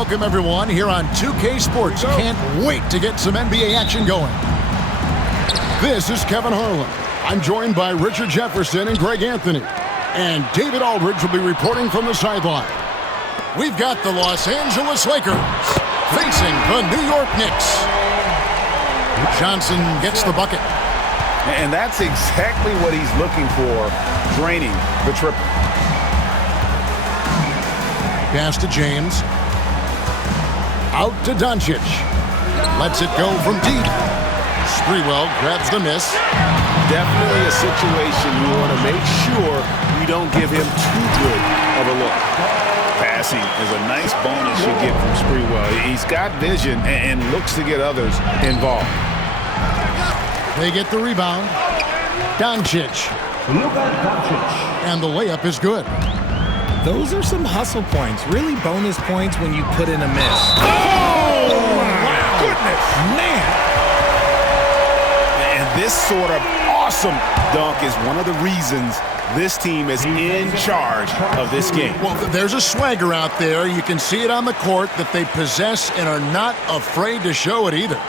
welcome everyone here on 2K Sports. Can't wait to get some NBA action going. This is Kevin Harlan. I'm joined by Richard Jefferson and Greg Anthony. And David Aldridge will be reporting from the sideline. We've got the Los Angeles Lakers facing the New York Knicks. Johnson gets the bucket. And that's exactly what he's looking for, draining the triple. Pass to James. Out to Doncic. Lets it go from deep. Sprewell grabs the miss. Definitely a situation you want to make sure you don't give him too good of a look. Passing is a nice bonus you get from Sprewell. He's got vision and looks to get others involved. They get the rebound. Doncic. And the layup is good. Those are some hustle points. Really bonus points when you put in a miss. Oh, my goodness. Man. And this sort of awesome dunk is one of the reasons this team is in charge of this game. Well, there's a swagger out there. You can see it on the court that they possess and are not afraid to show it either.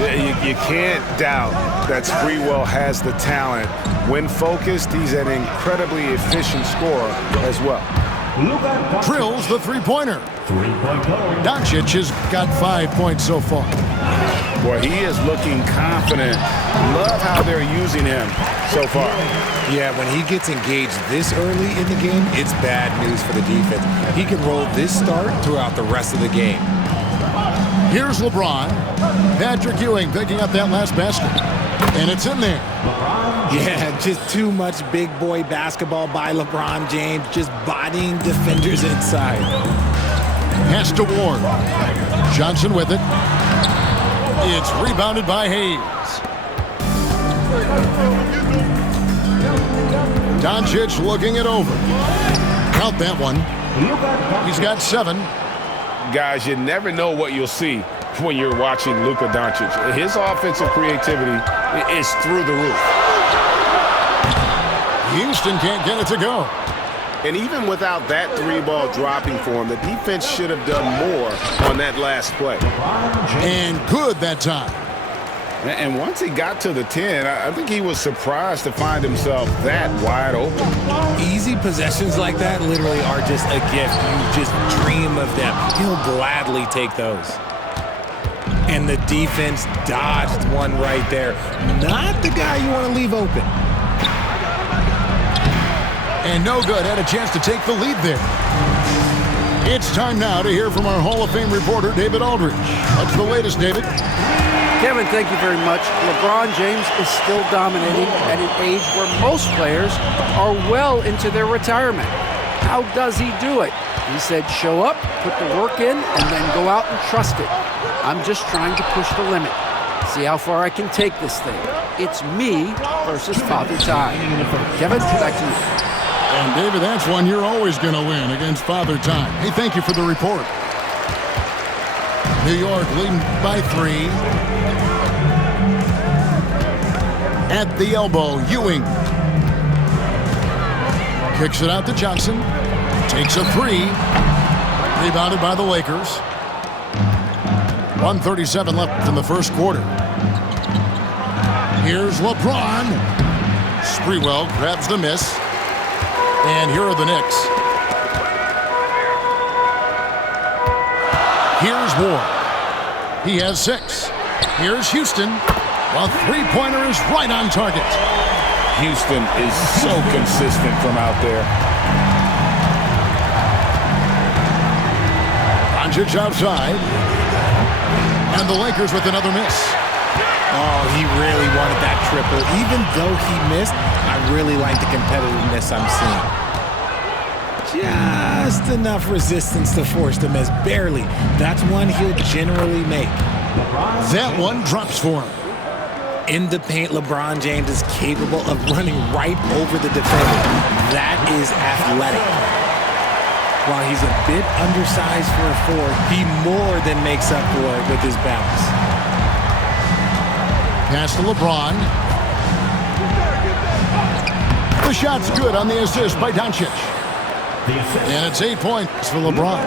You can't doubt that Sprewell has the talent. When focused, he's an incredibly efficient scorer as well. Drills the three-pointer. Doncic has got 5 points so far. Boy, he is looking confident. Love how they're using him so far. Yeah, when he gets engaged this early in the game, it's bad news for the defense. He can roll this start throughout the rest of the game. Here's LeBron. Patrick Ewing picking up that last basket. And it's in there. Yeah, just too much big boy basketball by LeBron James, just bodying defenders inside. Pass to Ward. Johnson with it. It's rebounded by Hayes. Doncic looking it over. Count that one. He's got 7. Guys, you never know what you'll see when you're watching Luka Doncic. His offensive creativity is through the roof. Houston can't get it to go. And even without that 3-ball dropping for him, the defense should have done more on that last play. And good that time. And once he got to the 10, I think he was surprised to find himself that wide open. Easy possessions like that literally are just a gift. You just dream of them. He'll gladly take those. And the defense dodged one right there. Not the guy you want to leave open. And no good. Had a chance to take the lead there. It's time now to hear from our Hall of Fame reporter, David Aldridge. What's the latest, David? Kevin, thank you very much. LeBron James is still dominating at an age where most players are well into their retirement. How does he do it? He said, show up, put the work in, and then go out and trust it. I'm just trying to push the limit. See how far I can take this thing. It's me versus Father Time. Kevin, back to you. And David, that's one you're always going to win against Father Time. Hey, thank you for the report. New York leading by 3. At the elbow, Ewing. Kicks it out to Johnson. Takes a 3. Rebounded by the Lakers. 1:37 left in the first quarter. Here's LeBron. Sprewell grabs the miss. And here are the Knicks. Here's Ward. He has 6. Here's Houston. A three-pointer is right on target. Houston is so consistent from out there. Doncic outside. And the Lakers with another miss. Oh, he really wanted that triple. Even though he missed, I really like the competitiveness I'm seeing. Just enough resistance to force the miss. Barely. That's one he'll generally make. That one drops for him. In the paint, LeBron James is capable of running right over the defender. That is athletic. While he's a bit undersized for a 4, he more than makes up for it with his bounce. Pass to LeBron. The shot's good on the assist by Doncic. And it's 8 points for LeBron.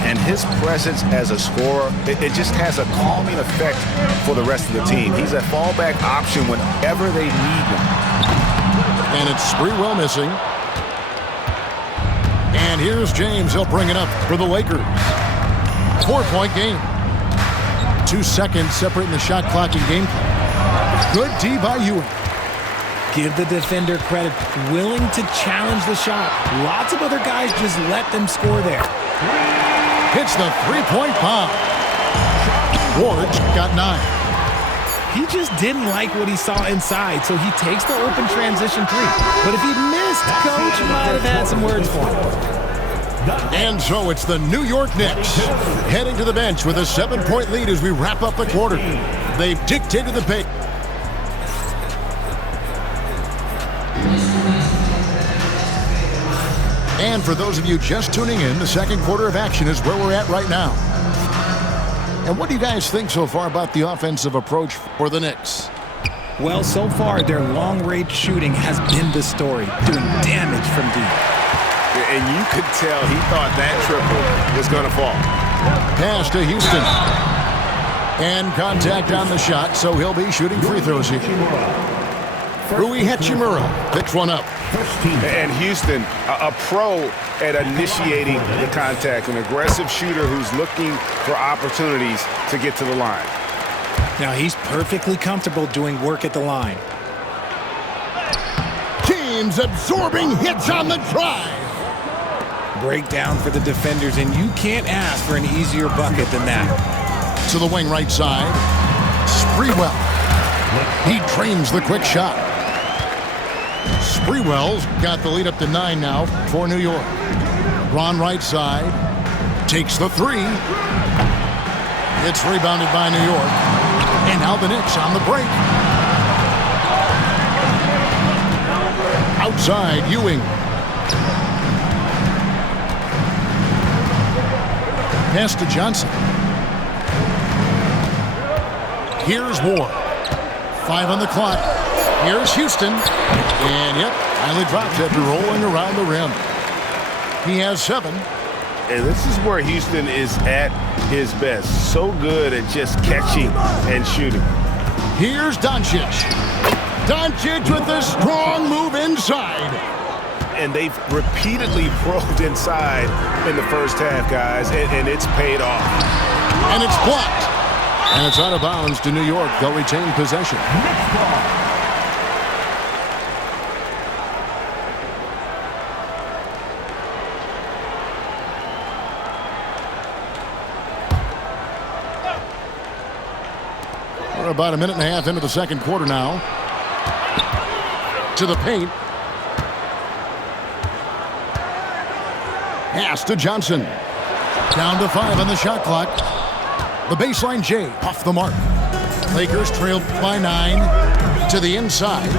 And his presence as a scorer, it just has a calming effect for the rest of the team. He's a fallback option whenever they need him. And it's Sprewell missing. And here's James. He'll bring it up for the Lakers. 4-point game. 2 seconds separating the shot clock and game clock. Good D by Ewing. Give the defender credit. Willing to challenge the shot. Lots of other guys just let them score there. Hits the three-point bomb. Ward's got 9. He just didn't like what he saw inside, so he takes the open transition three. But if he missed, Coach might have had some words for him. And so it's the New York Knicks heading to the bench with a 7-point lead as we wrap up the quarter. They've dictated the pace. And for those of you just tuning in, the second quarter of action is where we're at right now. And what do you guys think so far about the offensive approach for the Knicks? Well, so far, their long-range shooting has been the story, doing damage from deep. And you could tell he thought that triple was going to fall. Pass to Houston. And contact on the shot, so he'll be shooting free throws here. Rui Hachimura picks one up. And Houston, a pro at initiating the contact, an aggressive shooter who's looking for opportunities to get to the line. Now he's perfectly comfortable doing work at the line. James absorbing hits on the drive. Breakdown for the defenders, and you can't ask for an easier bucket than that. To the wing right side. Sprewell. He trains the quick shot. Sprewell's got the lead up to 9 now for New York. Ron right side. Takes the three. It's rebounded by New York. And now the Knicks on the break. Outside, Ewing. Pass to Johnson. Here's Ward. 5 on the clock. Here's Houston. And, yep, finally drops after rolling around the rim. He has 7. And this is where Houston is at his best. So good at just catching and shooting. Here's Doncic. Doncic with a strong move inside. And they've repeatedly probed inside in the first half, guys, and it's paid off. And it's blocked. And it's out of bounds to New York. They'll retain possession. We're about a minute and a half into the second quarter now. To the paint. Pass to Johnson. Down to 5 on the shot clock. The baseline J off the mark. Lakers trailed by 9 to the inside.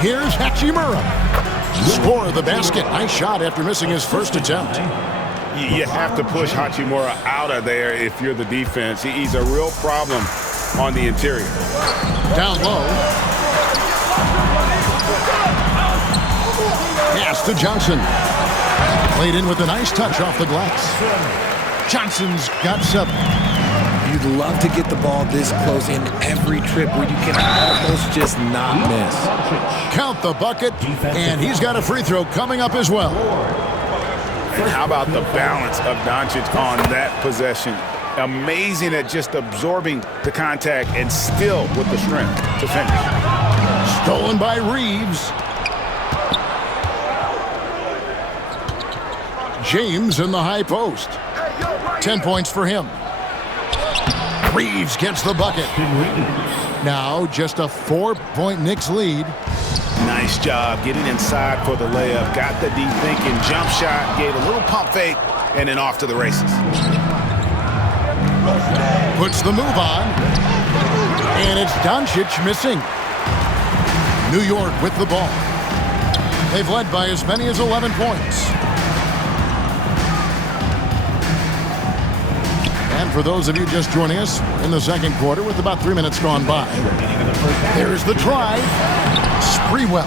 Here's Hachimura. Score the basket. Nice shot after missing his first attempt. You have to push Hachimura out of there if you're the defense. He's a real problem on the interior. Down low. Pass to Johnson. Played in with a nice touch off the glass. Johnson's got 7. You'd love to get the ball this close in every trip where you can almost just not miss. Count the bucket, and he's got a free throw coming up as well. And how about the balance of Doncic on that possession? Amazing at just absorbing the contact and still with the strength to finish. Stolen by Reeves. James in the high post. 10 points for him. Reeves gets the bucket. Now just a 4-point Knicks lead. Nice job getting inside for the layup. Got the deep thinking jump shot, gave a little pump fake, and then off to the races. Puts the move on. And it's Doncic missing. New York with the ball. They've led by as many as 11 points. And for those of you just joining us in the second quarter with about 3 minutes gone by, there's the try. Sprewell.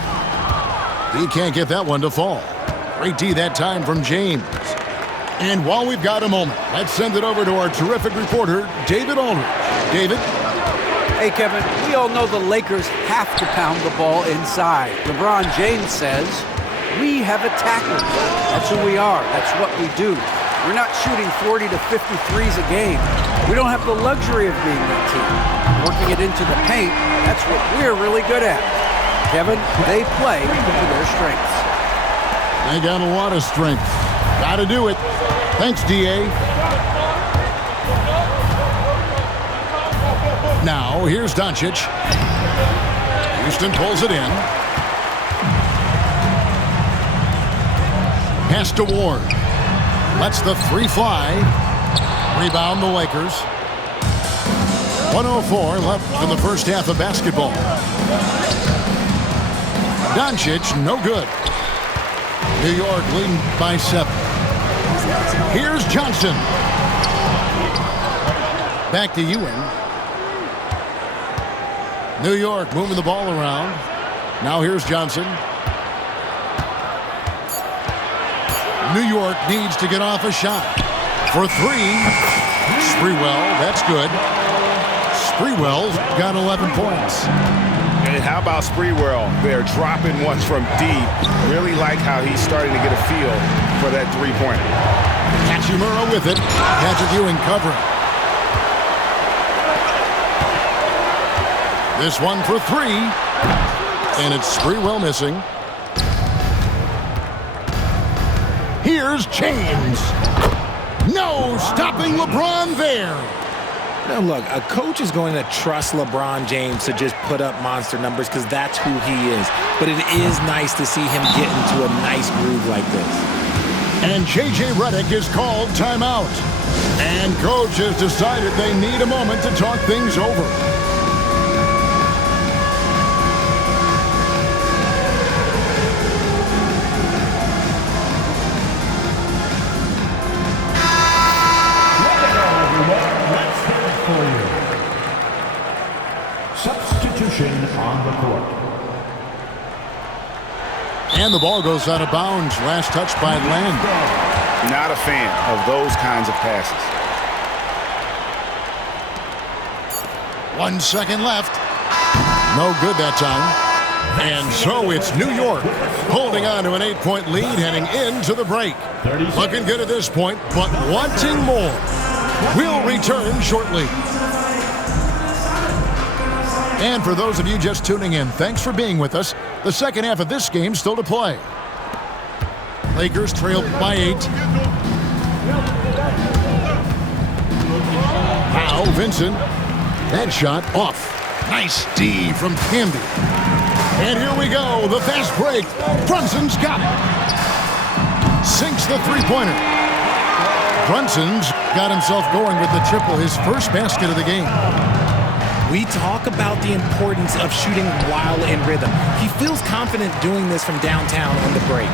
He can't get that one to fall. Great D that time from James. And while we've got a moment, let's send it over to our terrific reporter, David Aldridge. David? Hey, Kevin, we all know the Lakers have to pound the ball inside. LeBron James says, we have attackers. That's who we are. That's what we do. We're not shooting 40 to 50 threes a game. We don't have the luxury of being that team. Working it into the paint, that's what we're really good at. Kevin, they play to their strengths. They got a lot of strength. Got to do it. Thanks, D.A. Now, here's Doncic. Houston pulls it in. Pass to Ward. Lets the three fly. Rebound the Lakers. 1:04 left in the first half of basketball. Doncic, no good. New York leading by 7. Here's Johnson. Back to Ewing. New York moving the ball around. Now here's Johnson. New York needs to get off a shot. For 3. Sprewell, that's good. Sprewell's got 11 points. And how about Sprewell there, dropping ones from deep? Really like how he's starting to get a feel for that three-pointer. Hachimura with it. Patrick Ewing covering. This one for 3. And it's Sprewell missing. Here's James. No stopping LeBron there. Now, look, a coach is going to trust LeBron James to just put up monster numbers because that's who he is. But it is nice to see him get into a nice groove like this. And J.J. Redick is called timeout. And coach has decided they need a moment to talk things over. Substitution on the court. And the ball goes out of bounds. Last touch by Land. Not a fan of those kinds of passes. 1 second left. No good that time. And so it's New York holding on to an 8-point lead heading into the break. Looking good at this point, but wanting more. We'll return shortly. And for those of you just tuning in, thanks for being with us. The second half of this game still to play. Lakers trail by 8. Now Vincent. That shot off. Nice D from Camby. And here we go. The fast break. Brunson's got it. Sinks the three-pointer. Brunson's got himself going with the triple, his first basket of the game. We talk about the importance of shooting while in rhythm. He feels confident doing this from downtown on the break.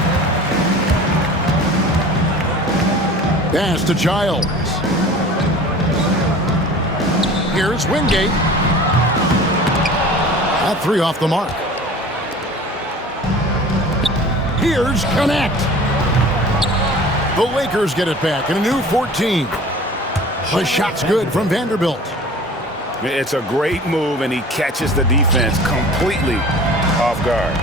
Pass to Giles. Here's Wingate. That 3 off the mark. Here's Connect. The Lakers get it back in a new 14. The shot's good from Vanderbilt. It's a great move, and he catches the defense completely off guard.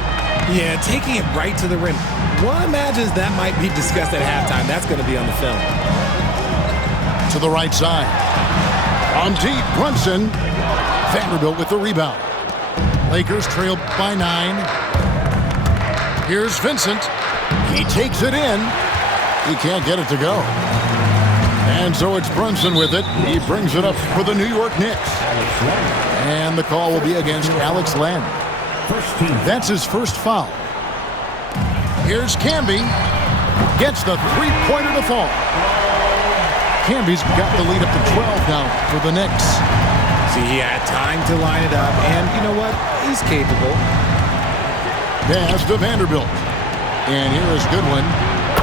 Yeah, taking it right to the rim. One imagines that might be discussed at halftime. That's going to be on the film. To the right side. On deep, Brunson. Vanderbilt with the rebound. Lakers trail by 9. Here's Vincent. He takes it in. He can't get it to go. And so it's Brunson with it. He brings it up for the New York Knicks. And the call will be against Alex Len. That's his first foul. Here's Camby. Gets the three-pointer to fall. Camby's got the lead up to 12 now for the Knicks. See, he had time to line it up, and you know what? He's capable. Pass to Vanderbilt. And here is Goodwin.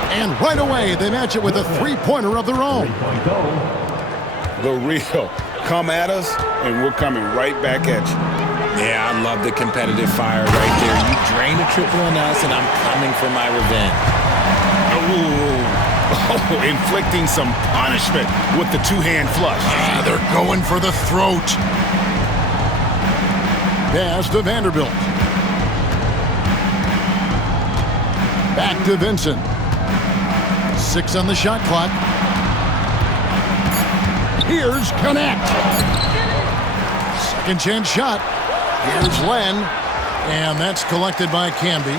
And right away, they match it with a three-pointer of their own. The real. Come at us, and we're coming right back at you. Yeah, I love the competitive fire right there. You drain a triple on us, and I'm coming for my revenge. Ooh. Oh, inflicting some punishment with the two-hand flush. They're going for the throat. Pass to Vanderbilt. Back to Vincent. 6 on the shot clock. Here's Connect. Second chance shot. Here's Len. And that's collected by Camby.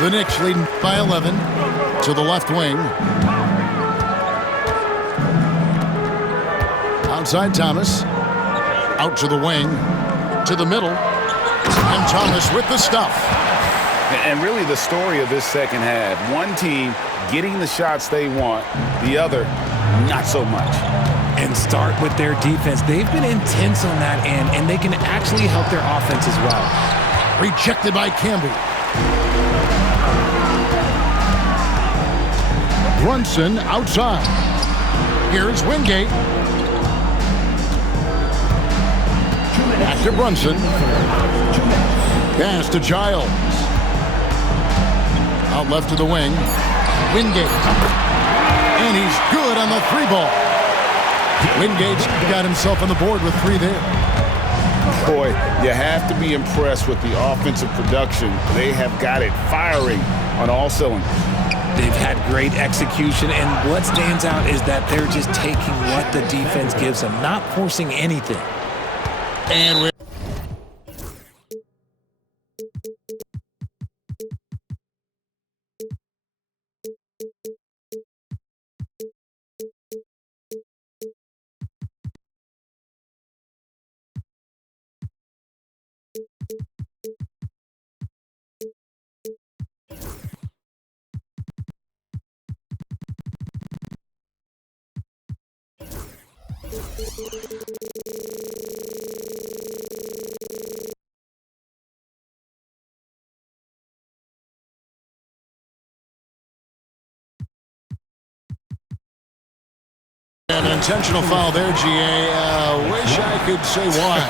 The Knicks leading by 11 to the left wing. Outside Thomas. Out to the wing. To the middle. And Thomas with the stuff. And really the story of this second half. One team getting the shots they want. The other, not so much. And start with their defense. They've been intense on that end, and they can actually help their offense as well. Rejected by Camby. Brunson outside. Here's Wingate. Back to Brunson. Pass to Giles. Out left to the wing. Wingate. And he's good on the 3-ball. Wingate's got himself on the board with 3 there. Boy, you have to be impressed with the offensive production. They have got it firing on all cylinders. They've had great execution, and what stands out is that they're just taking what the defense gives them, not forcing anything. And we're an intentional foul there, GA. Wish I could say why.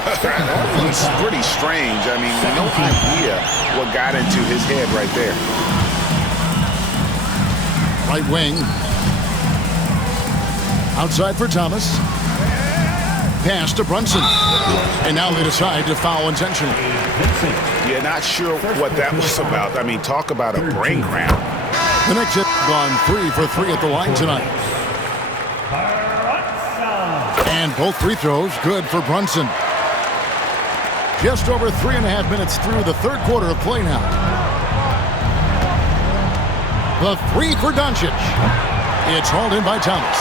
It's pretty strange. I mean, no idea what got into his head right there. Right wing. Outside for Thomas. Pass to Brunson. And now they decide to foul intentionally. Yeah, not sure what that was about. I mean, talk about a brain cramp. The Knicks have gone 3 for 3 at the line tonight. And both free throws good for Brunson. Just over 3.5 minutes through the third quarter of play now. The 3 for Doncic. It's hauled in by Thomas.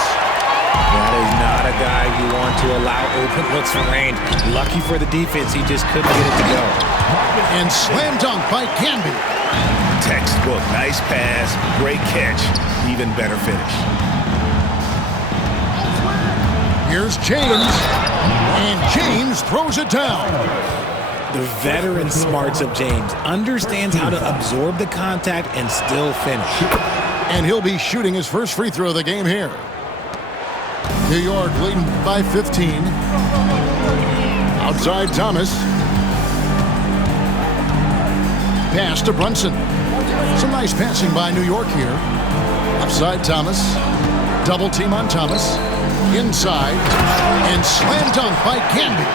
That is not a guy you want to allow open looks from range. Lucky for the defense, he just couldn't get it to go. And slam dunk by Camby. Textbook, nice pass, great catch, even better finish. Here's James. And James throws it down. The veteran smarts of James understands how to absorb the contact and still finish. And he'll be shooting his first free throw of the game here. New York leading by 15. Outside Thomas. Pass to Brunson. Some nice passing by New York here. Outside Thomas. Double team on Thomas. Inside. And slam dunk by Camby.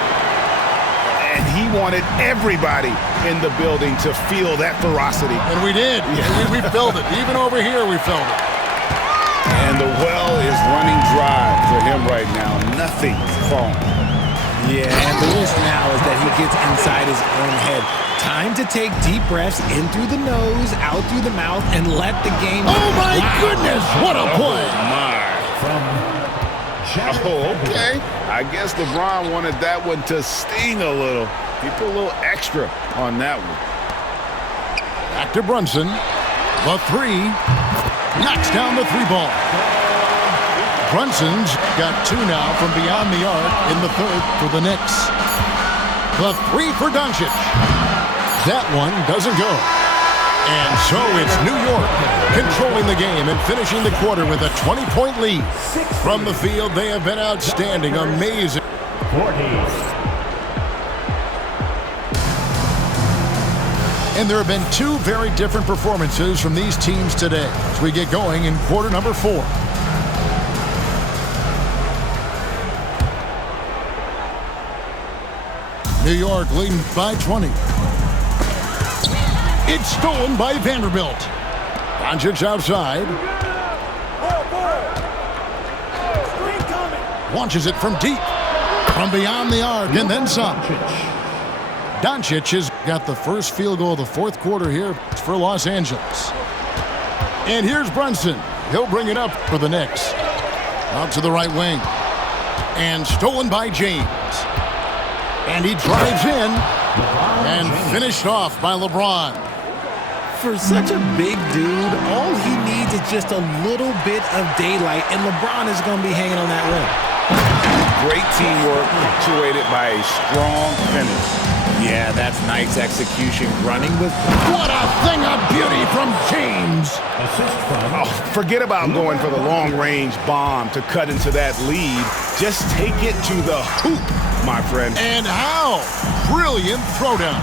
And he wanted everybody in the building to feel that ferocity. And we did. Yeah. We felt it. Even over here we felt it. And the well is running dry for him right now. Nothing falling. Yeah, and the risk now is that he gets inside his own head. Time to take deep breaths in through the nose, out through the mouth, and let the game... Oh, my goodness! What a play! Oh, okay. I guess LeBron wanted that one to sting a little. He put a little extra on that one. Back to Brunson. The 3. Knocks down the 3-ball. Brunson's got 2 now from beyond the arc in the third for the Knicks. The 3 for Doncic. That one doesn't go. And so it's New York controlling the game and finishing the quarter with a 20-point lead. From the field, they have been outstanding, amazing. 40. And there have been two very different performances from these teams today as we get going in quarter number 4. New York leading by 20. It's stolen by Vanderbilt. Doncic outside. Launches it from deep. From beyond the arc and then some. Doncic has got the first field goal of the fourth quarter here for Los Angeles. And here's Brunson. He'll bring it up for the Knicks. Out to the right wing. And stolen by James. And he drives in. And finished off by LeBron. For such a big dude, all he needs is just a little bit of daylight, and LeBron is going to be hanging on that rim. Great teamwork punctuated by a strong finish. Yeah, that's nice execution. Running with... What a thing of beauty from James. Oh, forget about going for the long-range bomb to cut into that lead. Just take it to the hoop, my friend. And how? Brilliant throwdown.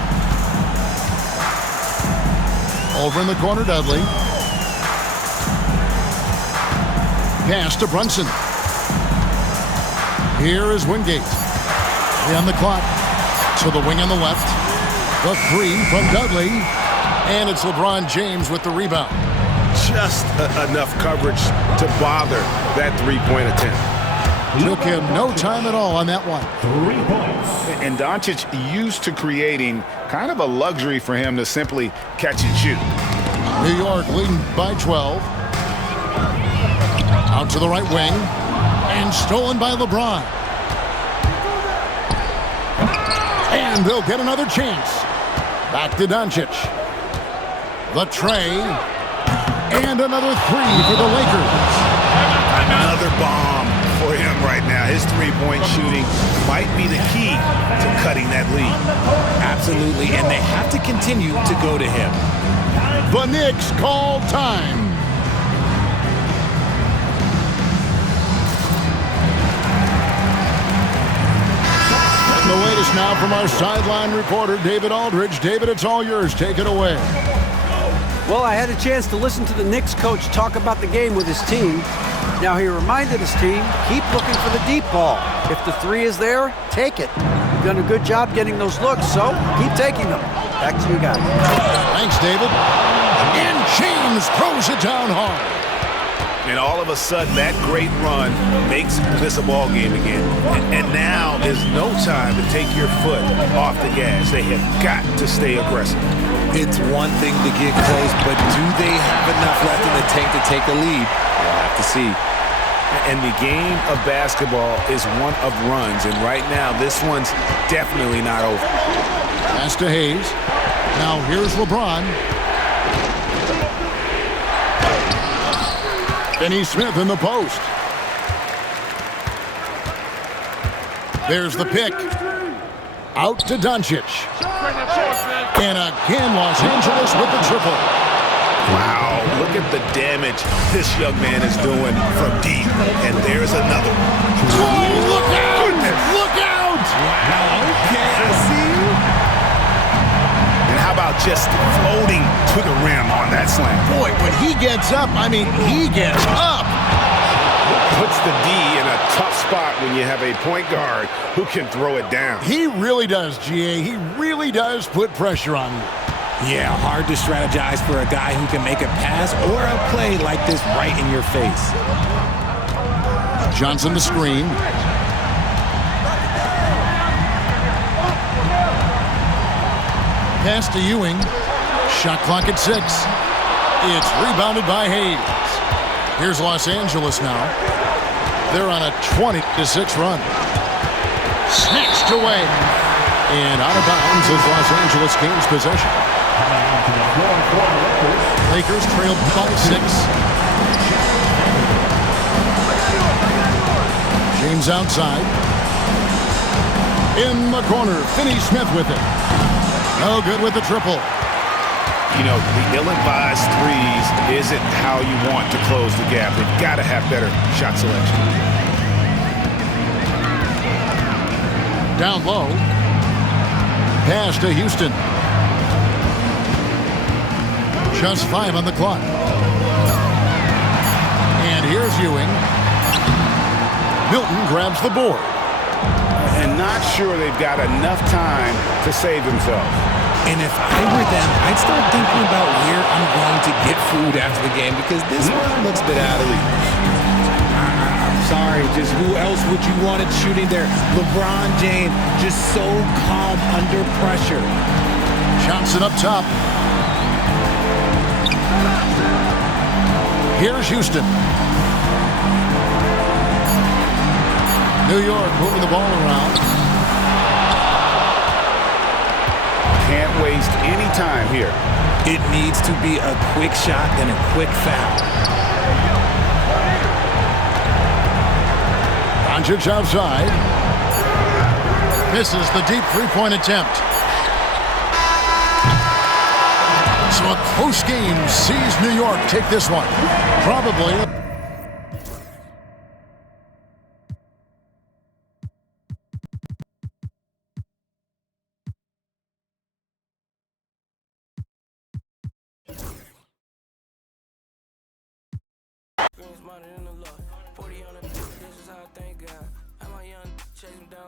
Over in the corner, Dudley. Pass to Brunson. Here is Wingate. On the clock. To the wing on the left. The three from Dudley. And it's LeBron James with the rebound. Just enough coverage to bother that three-point attempt. Took him no time at all on that one. 3 points. And Doncic used to creating kind of a luxury for him to simply catch and shoot. New York leading by 12. Out to the right wing. And stolen by LeBron. And they'll get another chance. Back to Doncic. The tray. And another three for the Lakers. Another bomb for him right now. His three-point shooting might be the key to cutting that lead. Absolutely, and they have to continue to go to him. The Knicks call time. And the latest now from our sideline reporter, David Aldridge. David, it's all yours. Take it away. Well, I had a chance to listen to the Knicks coach talk about the game with his team. Now, he reminded his team, keep looking for the deep ball. If the three is there, take it. You've done a good job getting those looks, so keep taking them. Back to you guys. Thanks, David. And James throws it down hard. And all of a sudden, that great run makes this a ball game again. And now is no time to take your foot off the gas. They have got to stay aggressive. It's one thing to get close, but do they have enough left in the tank to take a lead? We'll have to see. And the game of basketball is one of runs. And right now, this one's definitely not over. Pass to Hayes. Now here's LeBron. Finney Smith in the post. There's the pick. Out to Doncic. And again, Los Angeles with the triple. Wow, look at the damage this young man is doing from deep. And there's another one. Whoa, look out! Look out! Wow, okay, I see you. And how about just floating to the rim on that slam? Boy, when he gets up, I mean, he gets up. Puts the D in a tough spot when you have a point guard who can throw it down. He really does, GA. He really does put pressure on you. Yeah, hard to strategize for a guy who can make a pass or a play like this right in your face. Johnson the screen. Pass to Ewing. Shot clock at 6. It's rebounded by Hayes. Here's Los Angeles now. They're on a 20-6 run. Snatched away. And out of bounds as Los Angeles gains possession. Lakers trail by 6. James outside. In the corner, Finney Smith with it. No good with the triple. You know, the ill-advised threes isn't how you want to close the gap. They've got to have better shot selection. Down low. Pass to Houston. Just 5 on the clock. And here's Ewing. Milton grabs the board. And not sure they've got enough time to save themselves. And if I were them, I'd start thinking about where I'm going to get food after the game because this one looks a bit out of reach. I'm sorry, just who else would you want it shooting there? LeBron James, just so calm under pressure. Johnson up top. Here's Houston. New York moving the ball around. Can't waste any time here. It needs to be a quick shot and a quick foul. Doncic outside. Misses the deep three-point attempt. So a close game sees New York take this one. Probably.